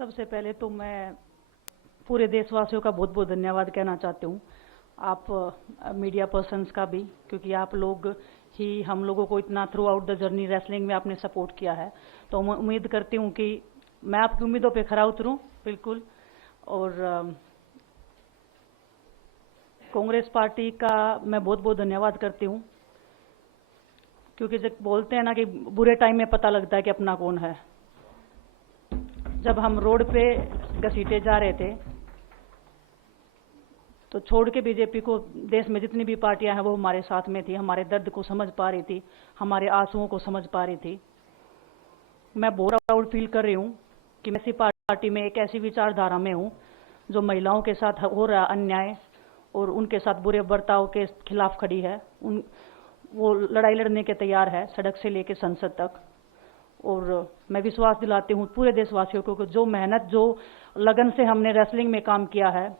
सबसे पहले तो मैं पूरे देशवासियों का बहुत बहुत धन्यवाद कहना चाहती हूँ, आप मीडिया पर्सन्स का भी, क्योंकि आप लोग ही हम लोगों को इतना through out the journey wrestling में आपने सपोर्ट किया है। तो मैं उम्मीद करती हूँ कि मैं आपकी उम्मीदों पे खरा उतरूँ बिल्कुल। और कांग्रेस पार्टी का मैं बहुत बहुत धन्यवाद करती हूँ, क्योंकि जब बोलते हैं ना कि बुरे टाइम में पता लगता है कि अपना कौन है। जब हम रोड पे घसीटे जा रहे थे तो छोड़ के बीजेपी को, देश में जितनी भी पार्टियां हैं वो हमारे साथ में थी, हमारे दर्द को समझ पा रही थी, हमारे आंसुओं को समझ पा रही थी। मैं बहुत प्राउड फील कर रही हूँ कि मैं ऐसी पार्टी में, एक ऐसी विचारधारा में हूँ जो महिलाओं के साथ हो रहा अन्याय और उनके साथ बुरे बर्ताव के खिलाफ खड़ी है। वो लड़ाई लड़ने के तैयार है, सड़क से लेकर संसद तक। और मैं विश्वास दिलाती हूँ पूरे देशवासियों को कि जो मेहनत, जो लगन से हमने रेसलिंग में काम किया है,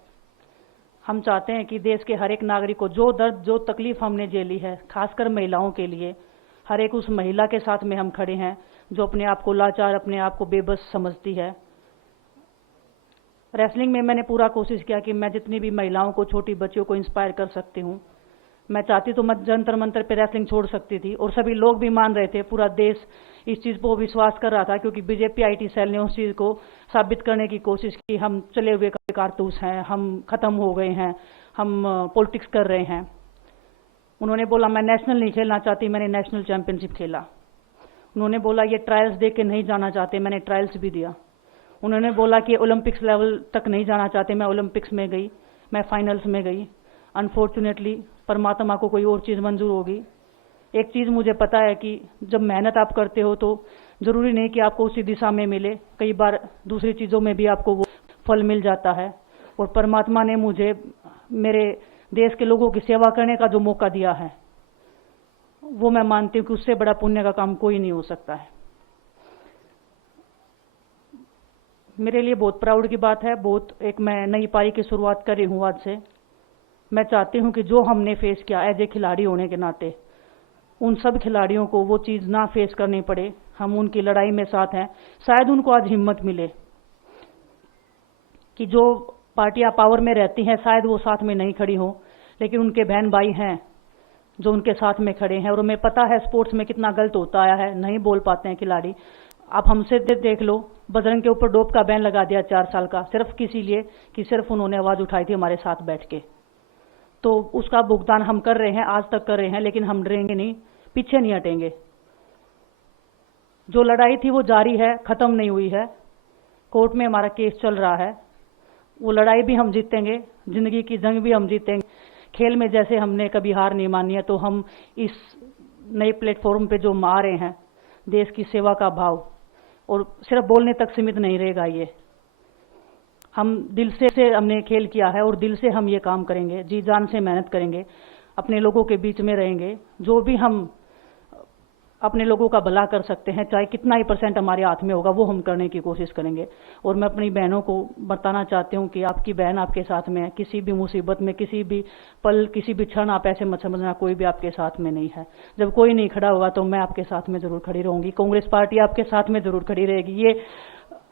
हम चाहते हैं कि देश के हर एक नागरिक को जो दर्द, जो तकलीफ हमने झेली है, खासकर महिलाओं के लिए, हर एक उस महिला के साथ में हम खड़े हैं जो अपने आप को लाचार, अपने आप को बेबस समझती है। रेसलिंग में मैंने पूरा कोशिश किया कि मैं जितनी भी महिलाओं को, छोटी बच्चियों को इंस्पायर कर सकती हूँ। मैं चाहती तो मैं जंतर मंतर पे रेसलिंग छोड़ सकती थी, और सभी लोग भी मान रहे थे, पूरा देश इस चीज को विश्वास कर रहा था, क्योंकि बीजेपी आईटी सेल ने उस चीज को साबित करने की कोशिश की, हम चले हुए कारतूस हैं, हम खत्म हो गए हैं, हम पॉलिटिक्स कर रहे हैं। उन्होंने बोला मैं नेशनल नहीं खेलना चाहती, मैंने नेशनल चैंपियनशिप खेला। उन्होंने बोला ये ट्रायल्स दे के नहीं जाना चाहते, मैंने ट्रायल्स भी दिया। उन्होंने बोला कि ओलंपिक्स लेवल तक नहीं जाना चाहते, मैं ओलंपिक्स में गई, मैं फाइनल्स में गई। अनफॉर्चुनेटली परमात्मा को कोई और चीज मंजूर होगी। एक चीज मुझे पता है कि जब मेहनत आप करते हो तो जरूरी नहीं कि आपको उसी दिशा में मिले, कई बार दूसरी चीजों में भी आपको वो फल मिल जाता है। और परमात्मा ने मुझे मेरे देश के लोगों की सेवा करने का जो मौका दिया है, वो मैं मानती हूँ कि उससे बड़ा पुण्य का काम कोई नहीं हो सकता है। मेरे लिए बहुत प्राउड की बात है। एक मैं नई पारी की शुरुआत कर रही हूँ आज से। मैं चाहती हूं कि जो हमने फेस किया एज ए खिलाड़ी होने के नाते, उन सब खिलाड़ियों को वो चीज ना फेस करनी पड़े। हम उनकी लड़ाई में साथ हैं। शायद उनको आज हिम्मत मिले कि जो पार्टियां पावर में रहती हैं शायद वो साथ में नहीं खड़ी हो, लेकिन उनके बहन भाई हैं जो उनके साथ में खड़े हैं। और हमें पता है स्पोर्ट्स में कितना गलत होता आया है, नहीं बोल पाते हैं खिलाड़ी। आप हमसे देख लो, बजरंग के ऊपर डोप का बैन लगा दिया 4 साल का, सिर्फ किसी लिए कि सिर्फ उन्होंने आवाज उठाई थी हमारे साथ बैठ के। तो उसका भुगतान हम कर रहे हैं, आज तक कर रहे हैं, लेकिन हम डरेंगे नहीं, पीछे नहीं हटेंगे। जो लड़ाई थी वो जारी है, खत्म नहीं हुई है। कोर्ट में हमारा केस चल रहा है, वो लड़ाई भी हम जीतेंगे, जिंदगी की जंग भी हम जीतेंगे। खेल में जैसे हमने कभी हार नहीं मानी है, तो हम इस नए प्लेटफॉर्म पे जो आ रहे हैं, देश की सेवा का भाव, और सिर्फ बोलने तक सीमित नहीं रहेगा। ये हम दिल से हमने खेल किया है और दिल से हम ये काम करेंगे, जी जान से मेहनत करेंगे, अपने लोगों के बीच में रहेंगे। जो भी हम अपने लोगों का भला कर सकते हैं, चाहे कितना ही % हमारे हाथ में होगा, वो हम करने की कोशिश करेंगे। और मैं अपनी बहनों को बताना चाहती हूँ कि आपकी बहन आपके साथ में है। किसी भी मुसीबत में, किसी भी पल, किसी भी क्षण आप ऐसे मत समझना कोई भी आपके साथ में नहीं है। जब कोई नहीं खड़ा होगा तो मैं आपके साथ में जरूर खड़ी रहूंगी, कांग्रेस पार्टी आपके साथ में जरूर खड़ी रहेगी। ये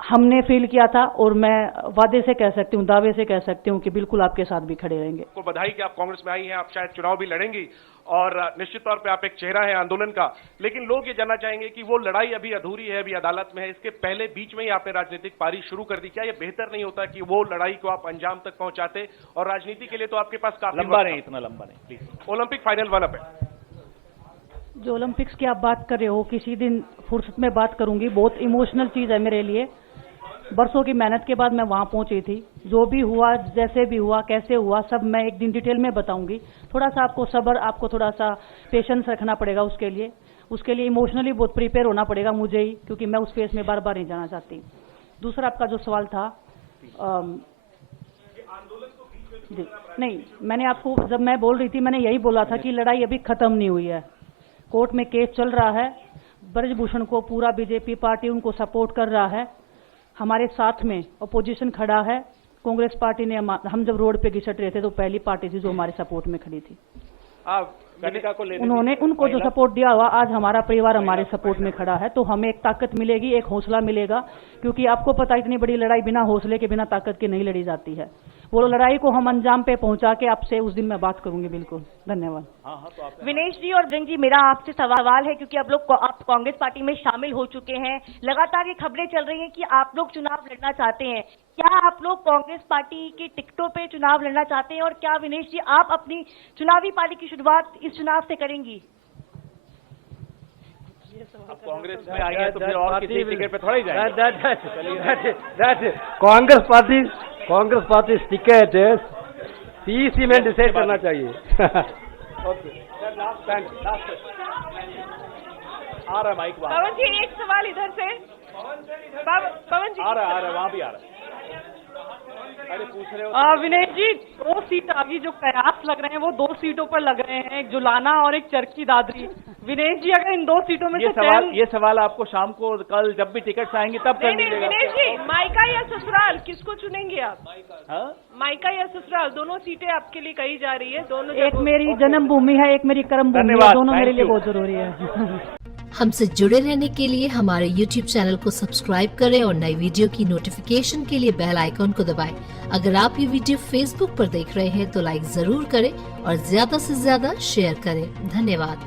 हमने फील किया था, और मैं वादे से कह सकती हूँ, दावे से कह सकती हूँ कि बिल्कुल आपके साथ भी खड़े रहेंगे। आपको बधाई कि आप कांग्रेस में आई हैं, आप शायद चुनाव भी लड़ेंगी, और निश्चित तौर पे आप एक चेहरा है आंदोलन का। लेकिन लोग ये जानना चाहेंगे कि वो लड़ाई अभी अधूरी है, अभी अदालत में है, इसके पहले बीच में ही आपने राजनीतिक पारी शुरू कर दी। क्या ये बेहतर नहीं होता कि वो लड़ाई को आप अंजाम तक पहुंचाते? और राजनीति के लिए तो आपके पास काफी लंबा नहीं, इतना लंबा नहीं प्लीज। ओलंपिक फाइनल वाला पे जो ओलंपिक्स की आप बात कर रहे हो, किसी दिन फुर्सत में बात करूंगी। बहुत इमोशनल चीज है मेरे लिए। बरसों की मेहनत के बाद मैं वहां पहुंची थी। जो भी हुआ, जैसे भी हुआ, कैसे हुआ, सब मैं एक दिन डिटेल में बताऊंगी। थोड़ा सा आपको सब्र, आपको थोड़ा सा पेशेंस रखना पड़ेगा। उसके लिए इमोशनली बहुत प्रिपेयर होना पड़ेगा मुझे ही, क्योंकि मैं उस फेस में बार बार नहीं जाना चाहती। दूसरा आपका जो सवाल था, नहीं, मैंने आपको, जब मैं बोल रही थी, मैंने यही बोला था कि लड़ाई अभी खत्म नहीं हुई है। कोर्ट में केस चल रहा है। ब्रजभूषण को पूरा बीजेपी पार्टी उनको सपोर्ट कर रहा है। हमारे साथ में अपोजिशन खड़ा है। कांग्रेस पार्टी ने, हम जब रोड पे घिसट रहे थे तो पहली पार्टी थी जो हमारे सपोर्ट में खड़ी थी। कनिका को लेने उन्होंने उनको जो सपोर्ट दिया हुआ, आज हमारा परिवार हमारे सपोर्ट में खड़ा है, तो हमें एक ताकत मिलेगी, एक हौसला मिलेगा, क्योंकि आपको पता इतनी बड़ी लड़ाई बिना हौसले के, बिना ताकत के नहीं लड़ी जाती है। वो लड़ाई को हम अंजाम पे पहुंचा के आपसे उस दिन मैं बात करूंगी। बिल्कुल, धन्यवाद। तो विनेश जी और बजरंग जी, मेरा आपसे सवाल है, क्योंकि अब लोग आप कांग्रेस पार्टी में शामिल हो चुके हैं, लगातार ये खबरें चल रही हैं कि आप लोग चुनाव लड़ना चाहते हैं। क्या आप लोग कांग्रेस पार्टी के टिकटों पे चुनाव लड़ना चाहते हैं, और क्या विनेश जी आप अपनी चुनावी पारी की शुरुआत इस चुनाव से करेंगी? अब कांग्रेस में आई है तो फिर और किसी टिकट पे थोड़ा ही जाएंगे। कांग्रेस पार्टी टिकट सीसी में डिसाइड करना चाहिए। आ रहा है माइक वहाँ। पवन जी, एक सवाल इधर से। पवन जी आ रहा है वहाँ भी आ रहा है। अरे पूछ रहे हो विनेश जी, 2 सीट अभी जो कयास लग रहे हैं वो 2 सीटों पर लग रहे हैं, एक जुलाना और एक चरखी दादरी। विनेश जी, अगर इन 2 सीटों में ये सवाल आपको शाम को कल जब भी टिकट आएंगे तब कर नहीं, विनेश जी, मायका या ससुराल किसको चुनेंगे आप? मायका या ससुराल, दोनों सीटें आपके लिए कही जा रही है। दोनों, एक मेरी जन्मभूमि है, एक मेरी कर्मभूमि है, दोनों मेरे लिए बहुत जरूरी है। हमसे जुड़े रहने के लिए हमारे YouTube चैनल को सब्सक्राइब करें और नई वीडियो की नोटिफिकेशन के लिए बेल आइकॉन को दबाएं। अगर आप ये वीडियो Facebook पर देख रहे हैं तो लाइक जरूर करें और ज्यादा से ज्यादा शेयर करें। धन्यवाद।